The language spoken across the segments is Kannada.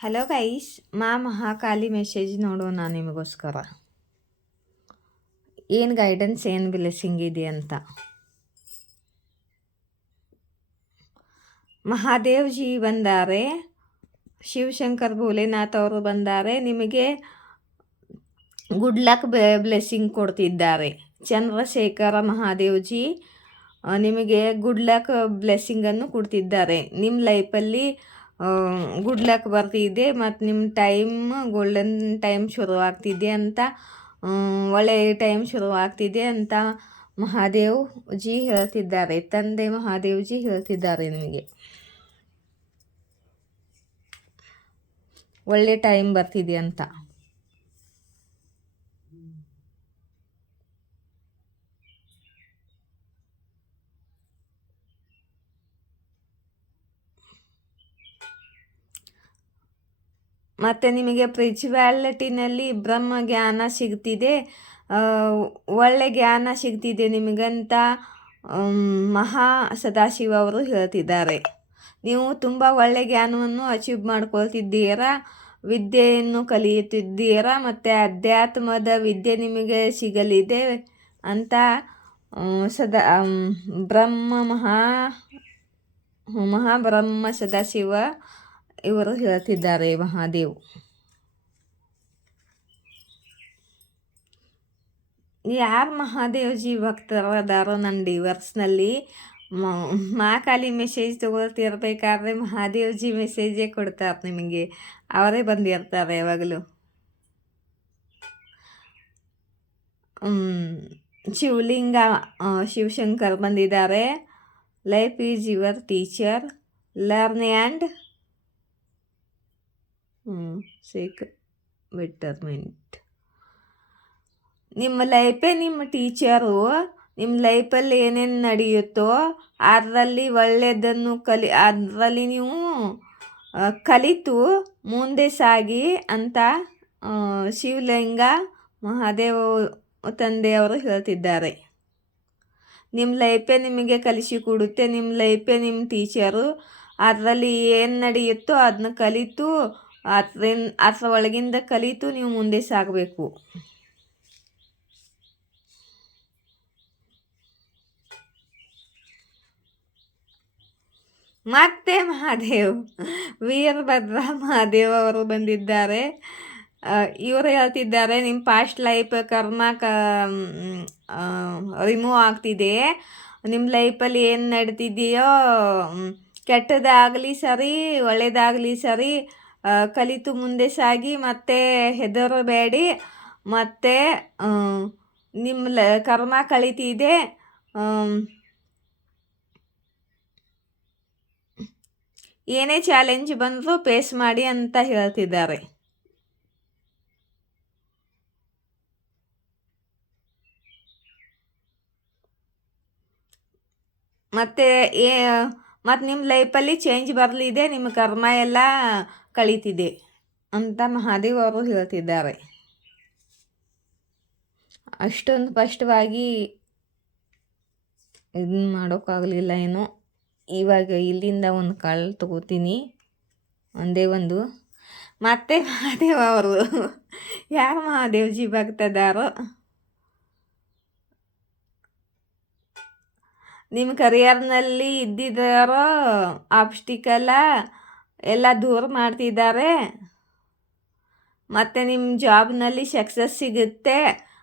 ಹಲೋ ಗೈಸ್, ಮಹಾಕಾಲಿ ಮೆಸೇಜ್ ನೋಡೋಣ ನಿಮಗೋಸ್ಕರ. ಏನು ಗೈಡೆನ್ಸ್, ಏನು ಬ್ಲೆಸ್ಸಿಂಗ್ ಇದೆ ಅಂತ. ಮಹಾದೇವ್ ಜಿ ಬಂದಾರೆ, ಶಿವಶಂಕರ್ ಭೋಲೆನಾಥ್ ಅವರು ಬಂದಾರೆ. ನಿಮಗೆ ಗುಡ್ ಲಕ್ ಬ್ಲೆಸ್ಸಿಂಗ್ ಕೊಡ್ತಿದ್ದಾರೆ. ಚಂದ್ರಶೇಖರ ಮಹಾದೇವ್ ಜಿ ನಿಮಗೆ ಗುಡ್ ಲಕ್ ಬ್ಲೆಸ್ಸಿಂಗನ್ನು ಕೊಡ್ತಿದ್ದಾರೆ. ನಿಮ್ಮ ಲೈಫಲ್ಲಿ ಗುಡ್ ಲಕ್ ಬರ್ತಿದೆ ಮತ್ತು ನಿಮ್ಮ ಟೈಮ್ ಗೋಲ್ಡನ್ ಟೈಮ್ ಶುರುವಾಗ್ತಿದೆ ಅಂತ, ಒಳ್ಳೆಯ ಟೈಮ್ ಶುರುವಾಗ್ತಿದೆ ಅಂತ ಮಹಾದೇವ್ ಜಿ ಹೇಳ್ತಿದ್ದಾರೆ. ತಂದೆ ಮಹಾದೇವ್ ಜಿ ಹೇಳ್ತಿದ್ದಾರೆ, ನಿಮಗೆ ಒಳ್ಳೆ ಟೈಮ್ ಬರ್ತಿದೆ ಅಂತ. ಮತ್ತು ನಿಮಗೆ ಸ್ಪಿರಿಚುವಾಲಿಟಿನಲ್ಲಿ ಬ್ರಹ್ಮ ಜ್ಞಾನ ಸಿಗ್ತಿದೆ, ಒಳ್ಳೆ ಜ್ಞಾನ ಸಿಗ್ತಿದೆ ನಿಮಗಂತ ಮಹಾ ಸದಾಶಿವ ಅವರು ಹೇಳ್ತಿದ್ದಾರೆ. ನೀವು ತುಂಬ ಒಳ್ಳೆ ಜ್ಞಾನವನ್ನು ಅಚೀವ್ ಮಾಡ್ಕೊಳ್ತಿದ್ದೀರಾ, ವಿದ್ಯೆಯನ್ನು ಕಲಿಯುತ್ತಿದ್ದೀರಾ ಮತ್ತು ಅಧ್ಯಾತ್ಮದ ವಿದ್ಯೆ ನಿಮಗೆ ಸಿಗಲಿದೆ ಅಂತ ಮಹಾಬ್ರಹ್ಮ ಸದಾಶಿವ ಇವರು ಹೇಳ್ತಿದ್ದಾರೆ. ಮಹಾದೇವ್ ಯಾರು ಮಹಾದೇವ್ ಜಿ ಭಕ್ತರದಾರೋ ನನ್ನ ಡಿವರ್ಸ್ನಲ್ಲಿ ಮಹಾಕಾಲಿ ಮೆಸೇಜ್ ತೊಗೊಳ್ತಿರ್ಬೇಕಾದ್ರೆ ಮಹಾದೇವ್ ಜಿ ಮೆಸೇಜೇ ಕೊಡ್ತಾರೆ ನಿಮಗೆ. ಅವರೇ ಬಂದಿರ್ತಾರೆ ಯಾವಾಗಲೂ. ಶಿವಲಿಂಗ ಶಿವಶಂಕರ್ ಬಂದಿದ್ದಾರೆ. Life is your teacher, learn and sake betterment. ನಿಮ್ಮ ಲೈಫೇ ನಿಮ್ಮ ಟೀಚರು. ನಿಮ್ಮ ಲೈಫಲ್ಲಿ ಏನೇನು ನಡೆಯುತ್ತೋ ಅದರಲ್ಲಿ ಒಳ್ಳೆಯದನ್ನು ಅದರಲ್ಲಿ ನೀವು ಕಲಿತು ಮುಂದೆ ಸಾಗಿ ಅಂತ ಶಿವಲಿಂಗ ಮಹಾದೇವ ತಂದೆಯವರು ಹೇಳ್ತಿದ್ದಾರೆ. ನಿಮ್ಮ ಲೈಫೇ ನಿಮಗೆ ಕಲಿಸಿಕೊಡುತ್ತೆ, ನಿಮ್ಮ ಲೈಫೇ ನಿಮ್ಮ ಟೀಚರು. ಅದರಲ್ಲಿ ಏನು ನಡೆಯುತ್ತೋ ಅದನ್ನ ಕಲಿತು ಅದರ ಒಳಗಿಂದ ಕಲಿತು ನೀವು ಮುಂದೆ ಸಾಗಬೇಕು. ಮತ್ತೆ ವೀರಭದ್ರ ಮಹಾದೇವ್ ಅವರು ಬಂದಿದ್ದಾರೆ. ಇವರು ಹೇಳ್ತಿದ್ದಾರೆ, ನಿಮ್ಮ ಪಾಸ್ಟ್ ಲೈಫ್ ಕರ್ಮ ರಿಮೂವ್ ಆಗ್ತಿದೆ. ನಿಮ್ಮ ಲೈಫಲ್ಲಿ ಏನು ನಡೀತಿದೆಯೋ, ಕೆಟ್ಟದಾಗಲಿ ಸರಿ ಒಳ್ಳೆಯದಾಗಲಿ ಸರಿ, ಕಲಿತು ಮುಂದೆ ಸಾಗಿ ಮತ್ತೆ ಹೆದರಬೇಡಿ. ಮತ್ತು ನಿಮ್ಮ ಕರ್ಮ ಕಳೀತಿದೆ, ಏನೇ ಚಾಲೆಂಜ್ ಬಂದರೂ ಫೇಸ್ ಮಾಡಿ ಅಂತ ಹೇಳ್ತಿದ್ದಾರೆ. ಮತ್ತು ನಿಮ್ಮ ಲೈಫಲ್ಲಿ ಚೇಂಜ್ ಬರಲಿದೆ, ನಿಮ್ಮ ಕರ್ಮ ಎಲ್ಲ ಕಳೀತಿದೆ ಅಂತ ಮಹಾದೇವ್ ಅವರು ಹೇಳ್ತಿದ್ದಾರೆ. ಅಷ್ಟೊಂದು ಸ್ಪಷ್ಟವಾಗಿ ಇದನ್ನ ಮಾಡೋಕ್ಕಾಗಲಿಲ್ಲ ಏನೋ. ಇವಾಗ ಇಲ್ಲಿಂದ ಒಂದು ಕಾಲ್ ತಗೋತೀನಿ, ಒಂದೇ ಒಂದು. ಮತ್ತೆ ಮಹಾದೇವ್ ಅವರು ಯಾರು ಮಹಾದೇವ್ ಜಿ ಭಕ್ತದಾರೋ, ನಿಮ್ಮ ಕರಿಯರ್ನಲ್ಲಿ ಇದ್ದಿದ್ದಾರೋ ಆಬ್ಸ್ಟಿಕಲ್ಲ ಎಲ್ಲ ದೂರ ಮಾಡ್ತಿದ್ದಾರೆ. ಮತ್ತು ನಿಮ್ಮ ಜಾಬ್ನಲ್ಲಿ ಸಕ್ಸಸ್ ಸಿಗುತ್ತೆ.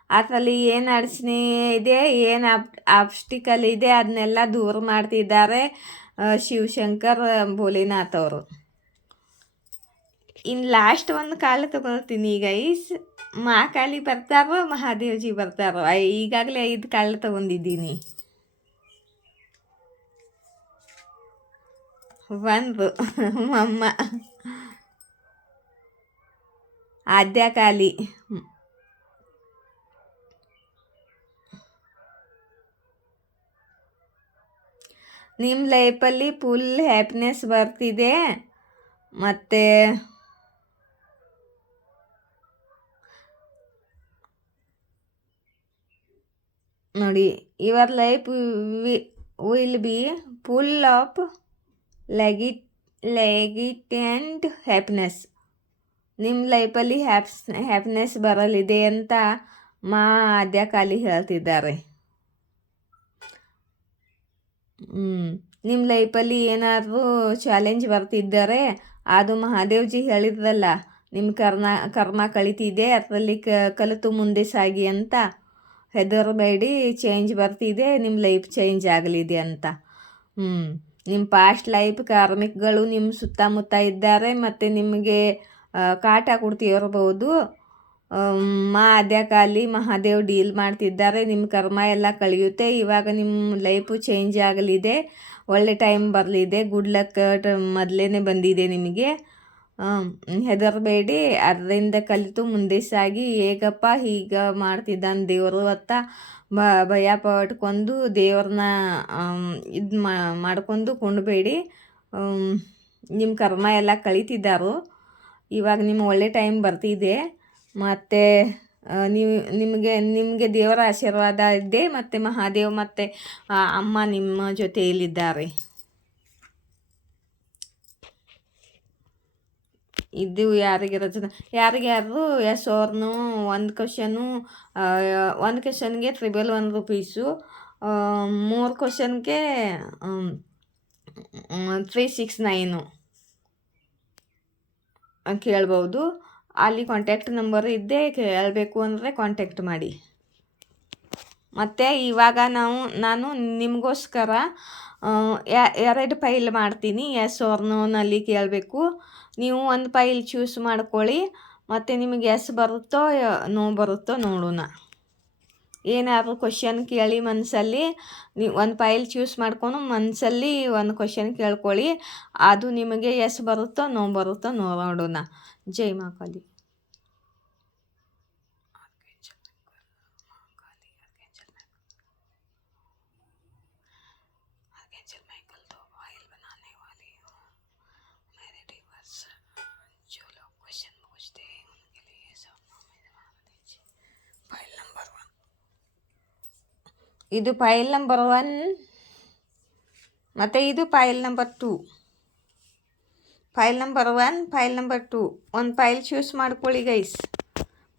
ಅದರಲ್ಲಿ ಏನು ಅಡಚಣೆ ಇದೆ, ಏನು ಆಬ್ಸ್ಟಿಕಲ್ ಇದೆ ಅದನ್ನೆಲ್ಲ ದೂರ ಮಾಡ್ತಿದ್ದಾರೆ ಶಿವಶಂಕರ್ ಭೋಲೆನಾಥ್ ಅವರು. ಇನ್ನು ಲಾಸ್ಟ್ ಒಂದು ಕಾಲ ತಗೊಳ್ತೀನಿ ಗೈಸ್. ಮಹಾಕಾಲಿ ಬರ್ತಾರೋ ಮಹಾದೇವ್ ಜಿ ಬರ್ತಾರೋ. ಈಗಾಗಲೇ 5 ಕಾಲ ತಗೊಂಡಿದ್ದೀನಿ. ಬಂದರು ಅಮ್ಮ ಆದ್ಯಕಾಲಿ. ನಿಮ್ಮ ಲೈಫಲ್ಲಿ ಫುಲ್ ಹ್ಯಾಪಿನೆಸ್ ಬರ್ತಿದೆ. ಮತ್ತು ನೋಡಿ, your life will be full of legit and happiness. ನಿಮ್ಮ ಲೈಫಲ್ಲಿ ಹ್ಯಾಪಿನೆಸ್ ಬರಲಿದೆ ಅಂತ ಮಾ ಆದ್ಯಕಾಲಿ ಹೇಳ್ತಿದ್ದಾರೆ. ನಿಮ್ಮ ಲೈಫಲ್ಲಿ ಏನಾದರೂ ಚಾಲೆಂಜ್ ಬರ್ತಿದ್ದರೆ ಅದು ಮಹಾದೇವ್ಜಿ ಹೇಳಿದ್ರಲ್ಲ, ನಿಮ್ಮ ಕರ್ಮ ಕಳೀತಿದೆ, ಅದರಲ್ಲಿ ಕಲಿತು ಮುಂದೆ ಸಾಗಿ ಅಂತ. ಹೆದರಬೇಡಿ, ಚೇಂಜ್ ಬರ್ತಿದೆ, ನಿಮ್ಮ ಲೈಫ್ ಚೇಂಜ್ ಆಗಲಿದೆ ಅಂತ. ನಿಮ್ಮ ಪಾಸ್ಟ್ ಲೈಫ್ ಕಾರ್ಮಿಕಗಳು ನಿಮ್ಮ ಸುತ್ತಮುತ್ತ ಇದ್ದಾರೆ ಮತ್ತು ನಿಮಗೆ ಕಾಟ ಕೊಡ್ತಿರ್ಬೋದು. ಮಾ ಆದ್ಯಕಾಲಿ ಮಹಾದೇವ್ ಡೀಲ್ ಮಾಡ್ತಿದ್ದಾರೆ. ನಿಮ್ಮ ಕರ್ಮ ಎಲ್ಲ ಕಳೆಯುತ್ತೆ. ಇವಾಗ ನಿಮ್ಮ ಲೈಫು ಚೇಂಜ್ ಆಗಲಿದೆ, ಒಳ್ಳೆ ಟೈಮ್ ಬರಲಿದೆ, ಗುಡ್ ಲಕ್ ಮೊದಲೇ ಬಂದಿದೆ ನಿಮಗೆ. ಹೆದರಬೇಡಿ, ಅದರಿಂದ ಕಲಿತು ಮುಂದೆ ಸಾಗಿ. ಹೇಗಪ್ಪ ಹೀಗೆ ಮಾಡ್ತಿದ್ದಾನೆ ದೇವರು ಅಂತ ಭಯ ಪಟ್ಕೊಂಡು ದೇವ್ರನ್ನ ಇದು ಮಾಡ್ಕೊಂಡು ಕೊಂಡಬೇಡಿ. ನಿಮ್ಮ ಕರ್ಮ ಎಲ್ಲ ಕಳೀತಿದ್ದಾರೋ. ಇವಾಗ ನಿಮ್ಮ ಒಳ್ಳೆ ಟೈಮ್ ಬರ್ತಿದೆ ಮತ್ತು ನಿಮಗೆ ದೇವರ ಆಶೀರ್ವಾದ ಇದೆ ಮತ್ತು ಮಹಾದೇವ್ ಮತ್ತು ಅಮ್ಮ ನಿಮ್ಮ ಜೊತೆಯಲ್ಲಿದ್ದಾರೆ. ಇದು ಯಾರಿಗಾದ್ರು ಎಸ್ ಅವ್ರನ್ನು ಒಂದು ಕ್ವಶನ್ಗೆ $1 3 ಕ್ವಶನ್ಗೆ 369 ಕೇಳ್ಬೋದು. ಅಲ್ಲಿ ಕಾಂಟ್ಯಾಕ್ಟ್ ನಂಬರ್ ಇದ್ದೇ, ಕೇಳಬೇಕು ಅಂದರೆ ಕಾಂಟ್ಯಾಕ್ಟ್ ಮಾಡಿ. ಮತ್ತು ಇವಾಗ ನಾನು ನಿಮಗೋಸ್ಕರ 2 ಫೈಲ್ ಮಾಡ್ತೀನಿ. ಎಸ್ ಆರ್ ನೋನಲ್ಲಿ ಕೇಳಬೇಕು. ನೀವು ಒಂದು ಫೈಲ್ ಚೂಸ್ ಮಾಡ್ಕೊಳ್ಳಿ, ಮತ್ತು ನಿಮಗೆ ಎಸ್ ಬರುತ್ತೋ ನೋ ಬರುತ್ತೋ ನೋಡೋಣ. ಏನಾದರೂ ಕ್ವಶನ್ ಕೇಳಿ ಮನಸ್ಸಲ್ಲಿ. ನೀವು ಒಂದು ಫೈಲ್ ಚೂಸ್ ಮಾಡ್ಕೊಂಡು ಮನಸ್ಸಲ್ಲಿ ಒಂದು ಕ್ವಶನ್ ಕೇಳ್ಕೊಳ್ಳಿ. ಅದು ನಿಮಗೆ ಎಸ್ ಬರುತ್ತೋ ನೋ ಬರುತ್ತೋ ನೋಡೋಣ. ಜೈ ಮಾ ಕಾಳಿ. ಇದು ಫೈಲ್ ನಂಬರ್ 1 ಮತ್ತು ಇದು file number 2. File number 1, file number 2 ಒಂದು ಫೈಲ್ ಚೂಸ್ ಮಾಡ್ಕೊಳ್ಳಿ ಗೈಸ್.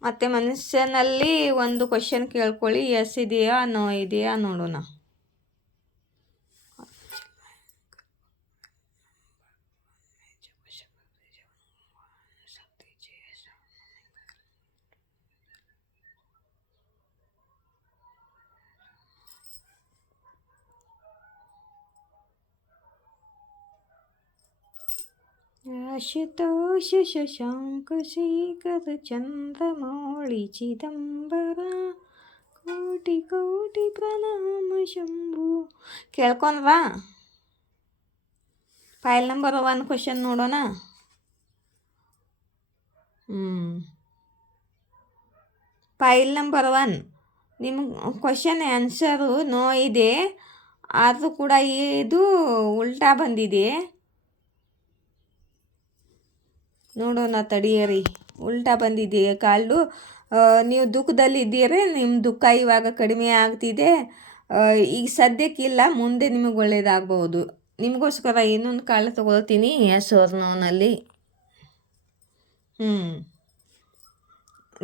ಮತ್ತು ಮನುಷ್ಯನಲ್ಲಿ ಒಂದು ಕ್ವಶನ್ ಕೇಳ್ಕೊಳ್ಳಿ, ಎಸ್ ಇದೆಯಾ ನೋ ಇದೆಯಾ ನೋಡೋಣ. आशुतोष शशांक शेखर चंद्रमौळि चिದಂಬರ ಕೋಟಿ ಕೋಟಿ ಪ್ರಣಾಮ ಶಂಭು. ಕೇಳ್ಕೊಂಡ್ರಾ? ಫೈಲ್ ನಂಬರ್ 1 ಕ್ವಶನ್ ನೋಡೋಣ. ಫೈಲ್ ನಂಬರ್ 1 ನಿಮ್ಮ ಕ್ವಶನ್ ಆನ್ಸರು ನೋ ಇದೆ, ಆದರೂ ಕೂಡ ಇದು ಉಲ್ಟಾ ಬಂದಿದೆ. ನೋಡೋಣ ತಡಿಯರಿ. ಉಲ್ಟಾ ಬಂದಿದೆ ಕಾಲ್ಡು. ನೀವು ದುಃಖದಲ್ಲಿದ್ದೀರಿ, ನಿಮ್ಮ ದುಃಖ ಇವಾಗ ಕಡಿಮೆ ಆಗ್ತಿದೆ. ಈಗ ಸದ್ಯಕ್ಕಿಲ್ಲ, ಮುಂದೆ ನಿಮಗೆ ಒಳ್ಳೆಯದಾಗ್ಬೋದು. ನಿಮಗೋಸ್ಕರ ಇನ್ನೊಂದು ಕಾಳು ತೊಗೊಳ್ತೀನಿ ಎಸ್ ಅವ್ರ ನೋನಲ್ಲಿ.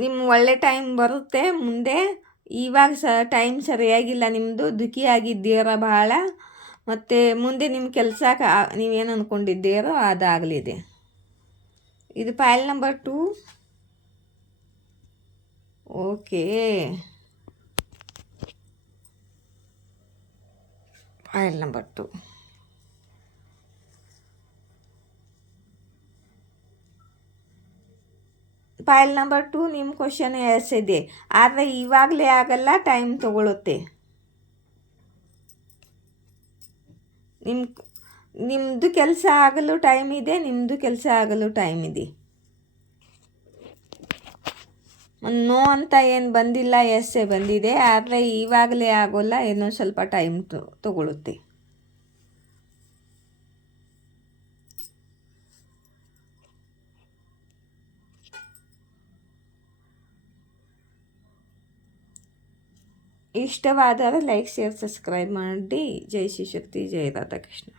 ನಿಮ್ಮ ಒಳ್ಳೆ ಟೈಮ್ ಬರುತ್ತೆ ಮುಂದೆ. ಇವಾಗ ಟೈಮ್ ಸರಿಯಾಗಿಲ್ಲ ನಿಮ್ಮದು, ದುಃಖಿಯಾಗಿದ್ದೀರ ಭಾಳ. ಮತ್ತು ಮುಂದೆ ನಿಮ್ಮ ಕೆಲಸ ನೀವೇನು ಅಂದ್ಕೊಂಡಿದ್ದೀರೋ ಅದಾಗಲಿದೆ. ಇದು file number 2. Okay, file number 2. File number 2 ನಿಮ್ಮ ಕ್ವಶನ್ ಎಸ್ ಇದೆ, ಆದರೆ ಇವಾಗಲೇ ಆಗಲ್ಲ, ಟೈಮ್ ತೊಗೊಳುತ್ತೆ. ನಿಮ್ಮದು ಕೆಲಸ ಆಗಲು ಟೈಮ್ ಇದೆ, ನಿಮ್ಮದು ಕೆಲಸ ಆಗಲು ಟೈಮ್ ಇದೆ. ನೋ ಅಂತ ಏನು ಬಂದಿಲ್ಲ, ಎಸ್ಸೇ ಬಂದಿದೆ, ಆದರೆ ಇವಾಗಲೇ ಆಗೋಲ್ಲ, ಏನೋ ಸ್ವಲ್ಪ ಟೈಮ್ ತೊಗೊಳುತ್ತೆ. ಇಷ್ಟವಾದರೆ ಲೈಕ್, ಶೇರ್, ಸಬ್ಸ್ಕ್ರೈಬ್ ಮಾಡಿ. ಜೈ ಶ್ರೀ ಶಕ್ತಿ, ಜೈ ರಾಧಾಕೃಷ್ಣ.